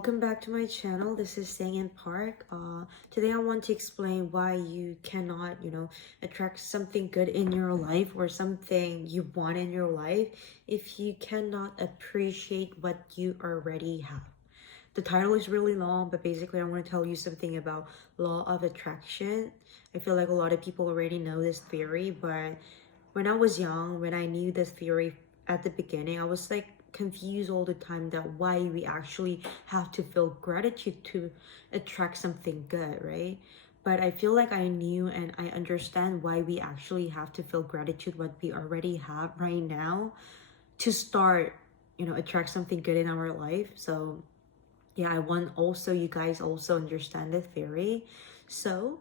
welcome back to my channel. This is Sang in Park. Today I want to explain why you cannot, attract something good in your life or something you want in your life if you cannot appreciate what you already have. The title is really long, but basically I want to tell you something about law of attraction. I feel like a lot of people already know this theory, but when I was young, when I knew this theory at the beginning, I was like confused all the time that why we actually have to feel gratitude to attract something good, right? But I feel like I knew and I understand why we actually have to feel gratitude what we already have right now to start, attract something good in our life. So yeah, I want also you guys also understand the theory. So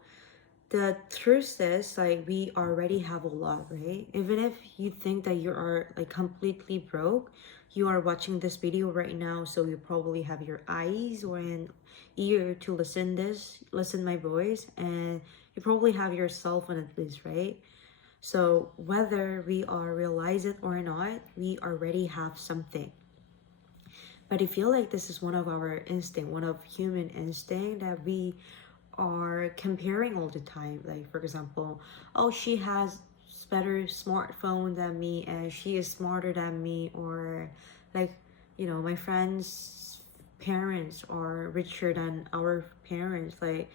the truth is like we already have a lot, right? Even if you think that you are like completely broke, you are watching this video right now, so you probably have your eyes or an ear to listen my voice, and you probably have your cell phone at least, right? So whether we are realize it or not, we already have something. But I feel like this is one of our instinct, one of human instinct that we are comparing all the time. Like for example, oh, she has better smartphone than me and she is smarter than me, or like, my friends parents are richer than our parents, like,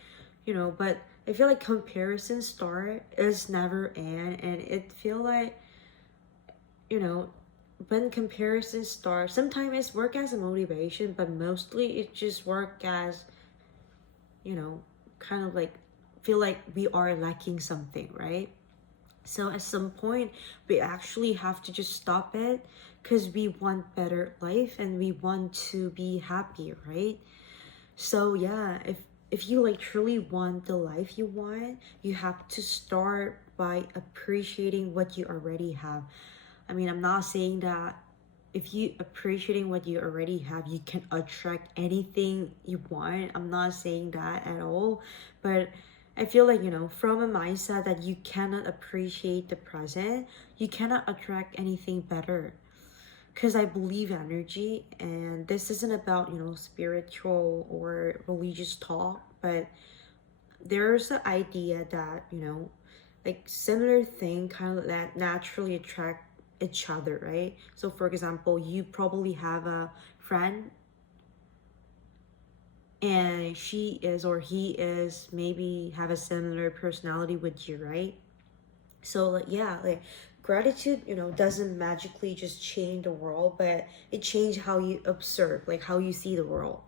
but I feel like comparison start is never end, and it feel like, you know when comparison starts, sometimes it's work as a motivation, but mostly it just work as, you know, kind of like feel like we are lacking something, right? So at some point, we actually have to just stop it because we want better life and we want to be happy, right? So yeah, if you like truly want the life you want, you have to start by appreciating what you already have. I mean, I'm not saying that if you appreciating what you already have, you can attract anything you want. I'm not saying that at all. But I feel like, from a mindset that you cannot appreciate the present, you cannot attract anything better. Because I believe energy, and this isn't about, spiritual or religious talk, but there's the idea that, like similar thing kind of that naturally attract each other, right? So for example, you probably have a friend and she is or he is maybe have a similar personality with you, right? So like yeah, like gratitude, doesn't magically just change the world, but it change how you observe, like how you see the world.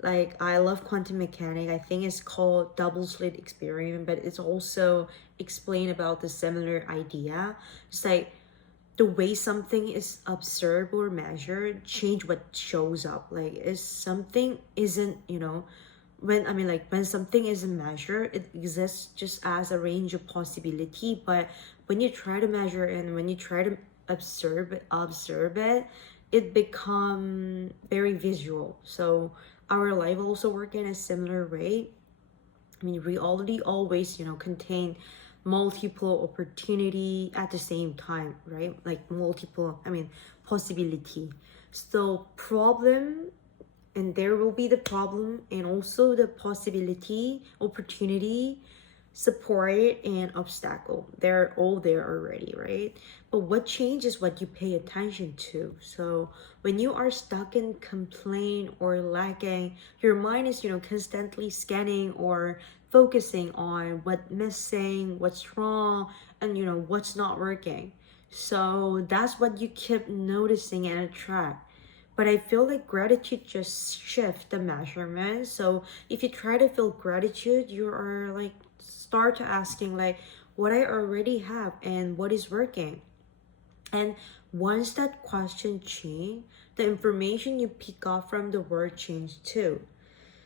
Like I love quantum mechanics. I think it's called double slit experiment, but it's also explain about the similar idea. It's like the way something is observed or measured change what shows up. Like if something isn't, when something isn't measured, it exists just as a range of possibility. But when you try to measure and when you try to observe it, it become very visual. So our life also work in a similar way. I mean, reality always, contain multiple opportunity at the same time, right? Like multiple, possibility. So problem, and there will be the problem and also the possibility, opportunity, support, and obstacle. They're all there already, right? But what changes what you pay attention to. So when you are stuck in complaint or lacking, your mind is, constantly scanning or focusing on what's missing, what's wrong, and what's not working. So that's what you keep noticing and attract. But I feel like gratitude just shift the measurement. So if you try to feel gratitude, you are like start to asking like what I already have and what is working. And once that question change, the information you pick up from the word change too.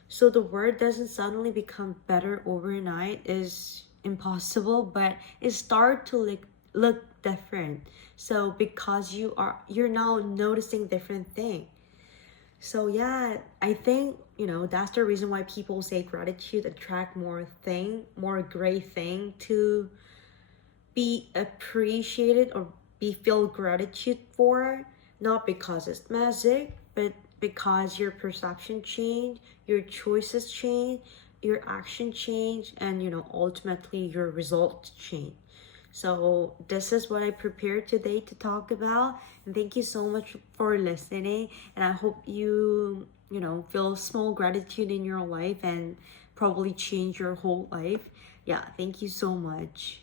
So the word doesn't suddenly become better overnight is impossible, but it start to look different. So because you're now noticing different thing. So yeah, I think, that's the reason why people say gratitude attract more great thing to be appreciated or be feel gratitude for, not because it's magic, but because your perception change, your choices change, your action change, and ultimately your results change. So this is what I prepared today to talk about, and thank you so much for listening, and I hope you feel small gratitude in your life and probably change your whole life. Yeah, thank you so much.